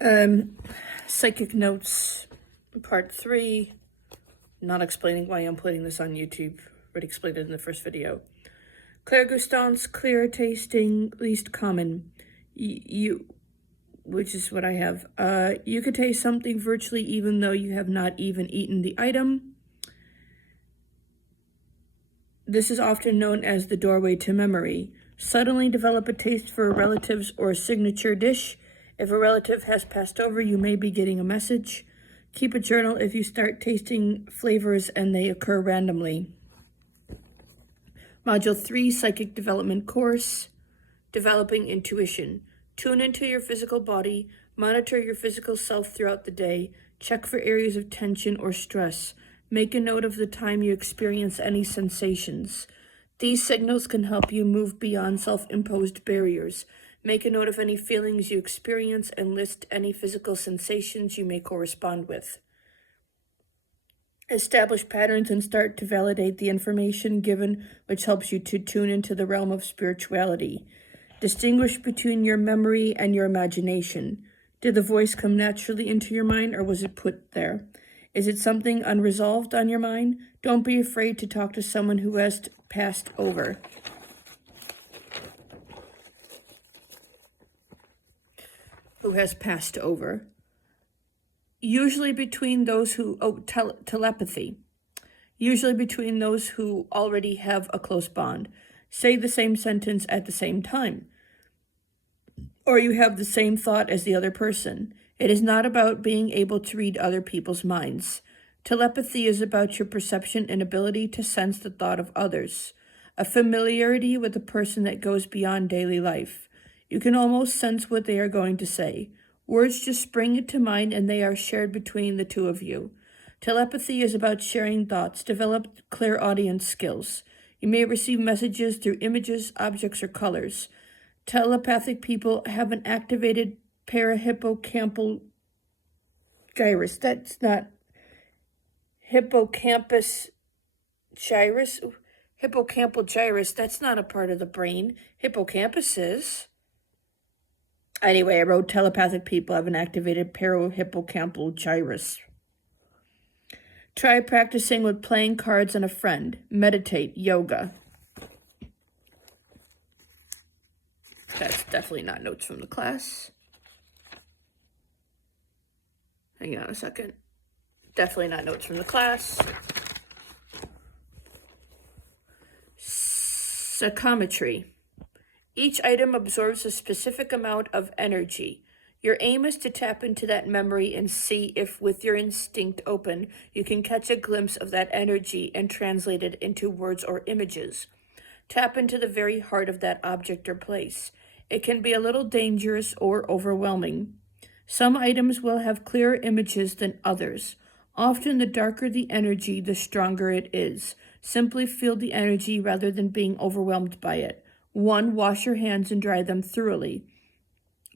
Psychic Notes, Part 3. Not explaining why I'm putting this on YouTube. Already explained it in the first video. Clairgustance, clear tasting, least common. Which is what I have. You could taste something virtually even though you have not even eaten the item. This is often known as the doorway to memory. Suddenly develop a taste for a relative's or signature dish. If a relative has passed over, you may be getting a message. Keep a journal if you start tasting flavors and they occur randomly. Module 3, Psychic Development Course, Developing Intuition. Tune into your physical body, monitor your physical self throughout the day, check for areas of tension or stress. Make a note of the time you experience any sensations. These signals can help you move beyond self-imposed barriers. Make a note of any feelings you experience and list any physical sensations you may correspond with. Establish patterns and start to validate the information given, which helps you to tune into the realm of spirituality. Distinguish between your memory and your imagination. Did the voice come naturally into your mind or was it put there? Is it something unresolved on your mind? Don't be afraid to talk to someone who has passed over. Usually between those who, telepathy. Usually between those who already have a close bond. Say the same sentence at the same time. Or you have the same thought as the other person. It is not about being able to read other people's minds. Telepathy is about your perception and ability to sense the thought of others. A familiarity with a person that goes beyond daily life. You can almost sense what they are going to say. Words just spring into mind and they are shared between the two of you. Telepathy is about sharing thoughts. Develop clairaudience skills. You may receive messages through images, objects, or colors. Telepathic people have an activated parahippocampal gyrus. That's not hippocampus gyrus. Hippocampal gyrus, that's not a part of the brain. Hippocampus is. Anyway, I wrote telepathic people have an activated parahippocampal gyrus. Try practicing with playing cards and a friend. Meditate, yoga. That's definitely not notes from the class. Hang on a second. Definitely not notes from the class. Psychometry. Each item absorbs a specific amount of energy. Your aim is to tap into that memory and see if, with your instinct open, you can catch a glimpse of that energy and translate it into words or images. Tap into the very heart of that object or place. It can be a little dangerous or overwhelming. Some items will have clearer images than others. Often the darker the energy, the stronger it is. Simply feel the energy rather than being overwhelmed by it. 1. Wash your hands and dry them thoroughly.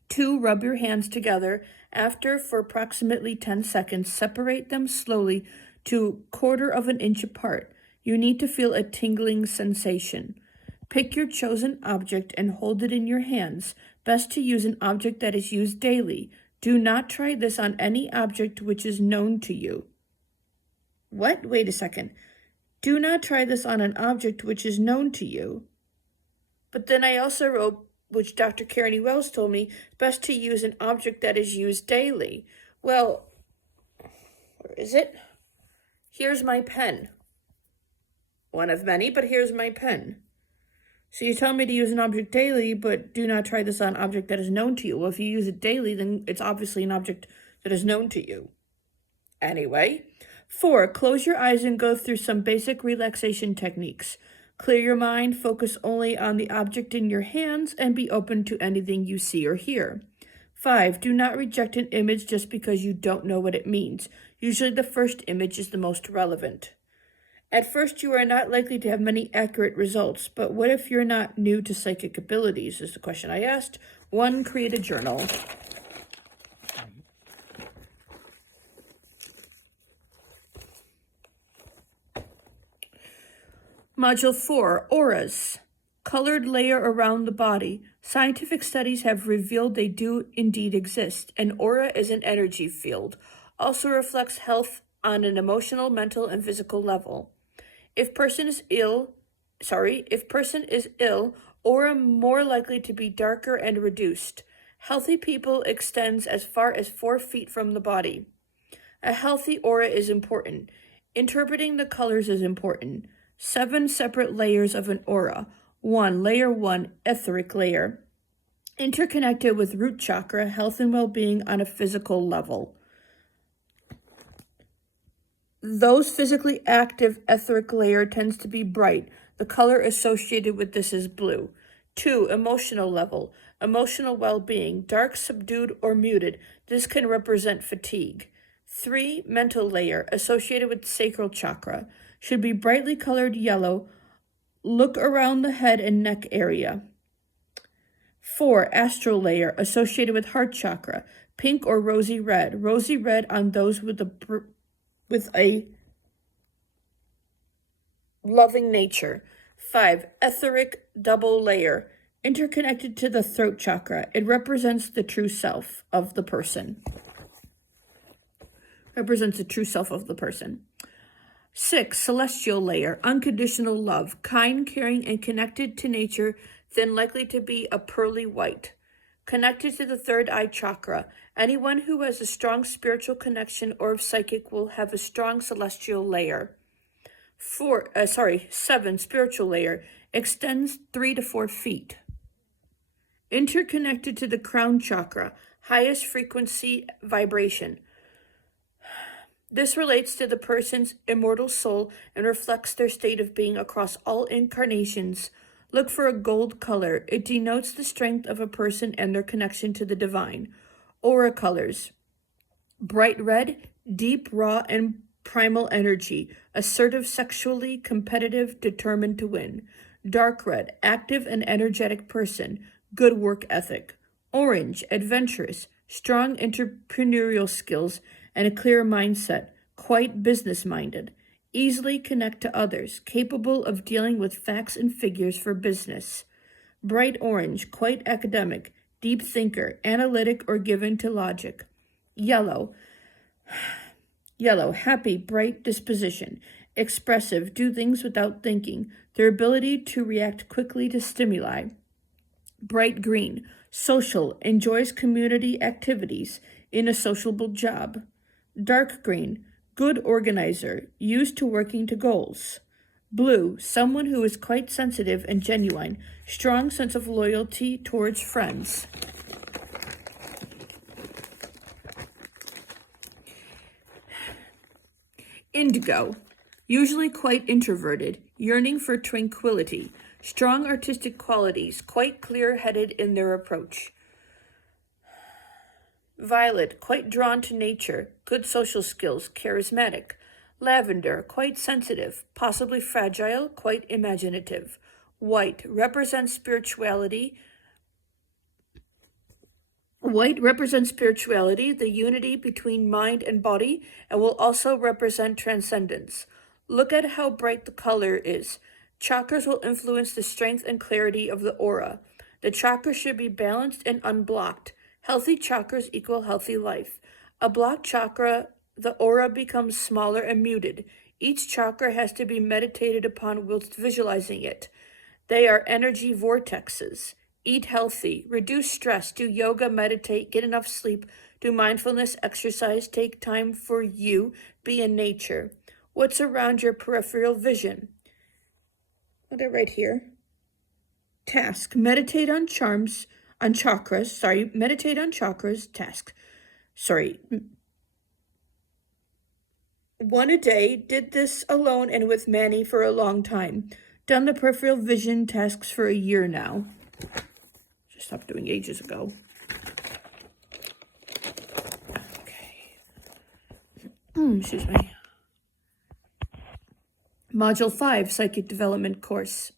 2. Rub your hands together. After, for approximately 10 seconds, separate them slowly to 1/4 of an inch apart. You need to feel a tingling sensation. Pick your chosen object and hold it in your hands. Best to use an object that is used daily. Do not try this on any object which is known to you. What? Wait a second. Do not try this on an object which is known to you. But then I also wrote, which Dr. Karen E. Wells told me, best to use an object that is used daily. Well, where is it? Here's my pen. One of many, but here's my pen. So you tell me to use an object daily, but do not try this on an object that is known to you. Well, if you use it daily, then it's obviously an object that is known to you. Anyway, 4, close your eyes and go through some basic relaxation techniques. Clear your mind, focus only on the object in your hands, and be open to anything you see or hear. 5, do not reject an image just because you don't know what it means. Usually the first image is the most relevant. At first, you are not likely to have many accurate results, but what if you're not new to psychic abilities, is the question I asked. 1, create a journal. Module 4, auras. colored layer around the body. Scientific studies have revealed they do indeed exist. An aura is an energy field, also reflects health on an emotional, mental, and physical level. If person is ill, aura more likely to be darker and reduced. Healthy people extends as far as 4 feet from the body. A healthy aura is important. Interpreting the colors is important. 7 separate layers of an aura. 1. Layer 1, etheric layer. Interconnected with root chakra, health and well-being on a physical level. Those physically active etheric layer tends to be bright. The color associated with this is blue. 2. Emotional level. Emotional well-being. Dark, subdued, or muted. This can represent fatigue. 3. Mental layer. Associated with sacral chakra. Should be brightly colored yellow. Look around the head and neck area. 4. Astral layer. Associated with heart chakra. Pink or rosy red. Rosy red on those with a loving nature. 5. Etheric double layer. Interconnected to the throat chakra. It represents the true self of the person. 6. Celestial layer. Unconditional love. Kind, caring, and connected to nature, then likely to be a pearly white. Connected to the third eye chakra. Anyone who has a strong spiritual connection or psychic will have a strong celestial layer. 7. Spiritual layer. Extends 3 to 4 feet. Interconnected to the crown chakra. Highest frequency vibration. This relates to the person's immortal soul and reflects their state of being across all incarnations. Look for a gold color. It denotes the strength of a person and their connection to the divine. Aura colors. Bright red, deep, raw, and primal energy. Assertive, sexually, competitive, determined to win. Dark red, active and energetic person. Good work ethic. Orange, adventurous, strong entrepreneurial skills, and a clear mindset. Quite business-minded. Easily connect to others, capable of dealing with facts and figures for business. Bright orange, quite academic, deep thinker, analytic or given to logic. Yellow, happy, bright disposition, expressive, do things without thinking, their ability to react quickly to stimuli. Bright green, social, enjoys community activities, in a sociable job. Dark green, good organizer, used to working to goals. Blue, someone who is quite sensitive and genuine, strong sense of loyalty towards friends. Indigo, usually quite introverted, yearning for tranquility, strong artistic qualities, quite clear-headed in their approach. Violet, quite drawn to nature, good social skills, charismatic. Lavender, quite sensitive, possibly fragile, quite imaginative. White, represents spirituality. The unity between mind and body, and will also represent transcendence. Look at how bright the color is. Chakras will influence the strength and clarity of the aura. The chakras should be balanced and unblocked. Healthy chakras equal healthy life. A blocked chakra, the aura becomes smaller and muted. Each chakra has to be meditated upon whilst visualizing it. They are energy vortexes. Eat healthy, reduce stress, do yoga, meditate, get enough sleep, do mindfulness, exercise, take time for you, be in nature. What's around your peripheral vision? What did I write here? Task, meditate on chakras, task. One a day, did this alone and with Manny for a long time. Done the peripheral vision tasks for a year now. Just stopped doing ages ago. Okay. Excuse me. Module 5, Psychic Development Course.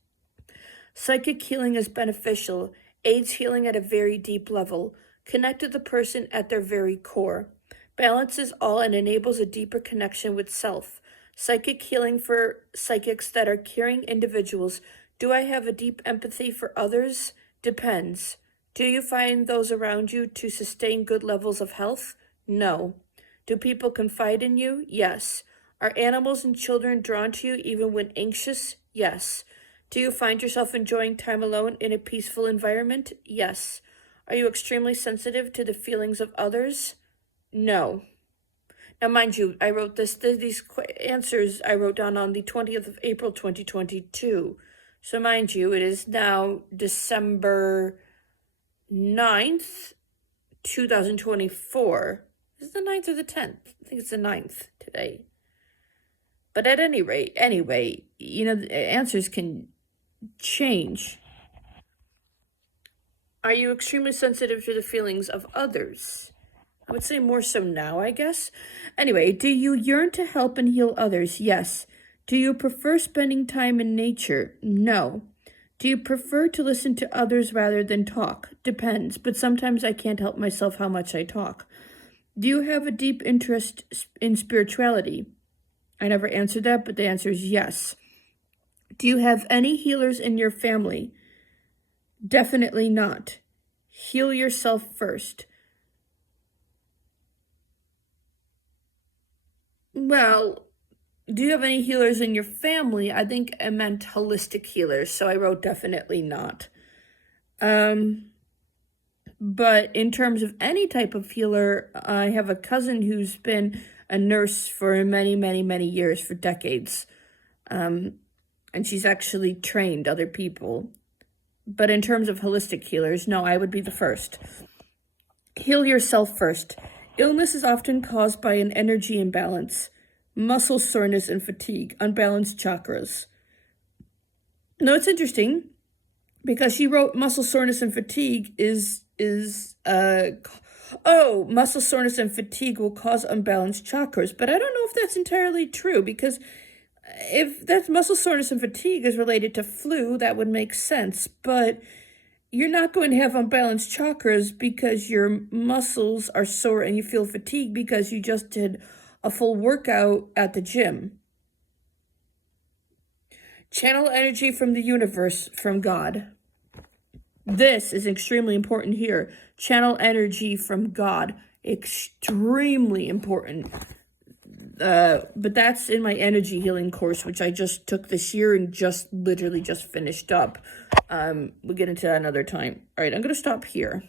Psychic healing is beneficial, aids healing at a very deep level, connect to the person at their very core, balances all and enables a deeper connection with self. Psychic healing for psychics that are caring individuals Do I have a deep empathy for others? Depends. Do you find those around you to sustain good levels of health? No. Do people confide in you? Yes. Are animals and children drawn to you even when anxious? Yes. Do you find yourself enjoying time alone in a peaceful environment? Yes. Are you extremely sensitive to the feelings of others? No. Now, mind you, I wrote these answers I wrote down on the 20th of April, 2022. So mind you, it is now December 9th, 2024. Is it the 9th or the 10th? I think it's the 9th today. But at any rate, anyway, the answers can change. Are you extremely sensitive to the feelings of others? I would say more so now, I guess. Anyway, do you yearn to help and heal others? Yes. Do you prefer spending time in nature? No. Do you prefer to listen to others rather than talk? Depends, but sometimes I can't help myself how much I talk. Do you have a deep interest in spirituality? I never answered that, but the answer is yes. Do you have any healers in your family? Definitely not. Heal yourself first. Well, do you have any healers in your family? I think I meant holistic healers, so I wrote definitely not. But in terms of any type of healer, I have a cousin who's been a nurse for many, many, many years, for decades. And she's actually trained other people. But in terms of holistic healers, no, I would be the first. Heal yourself first. Illness is often caused by an energy imbalance, muscle soreness and fatigue, unbalanced chakras. No, it's interesting because she wrote muscle soreness and fatigue muscle soreness and fatigue will cause unbalanced chakras. But I don't know if that's entirely true, because if that's muscle soreness and fatigue is related to flu, that would make sense. But you're not going to have unbalanced chakras because your muscles are sore and you feel fatigued because you just did a full workout at the gym. Channel energy from the universe, from God. This is extremely important here. Channel energy from God. Extremely important. But that's in my energy healing course, which I just took this year and literally just finished up. We'll get into that another time. All right, I'm going to stop here.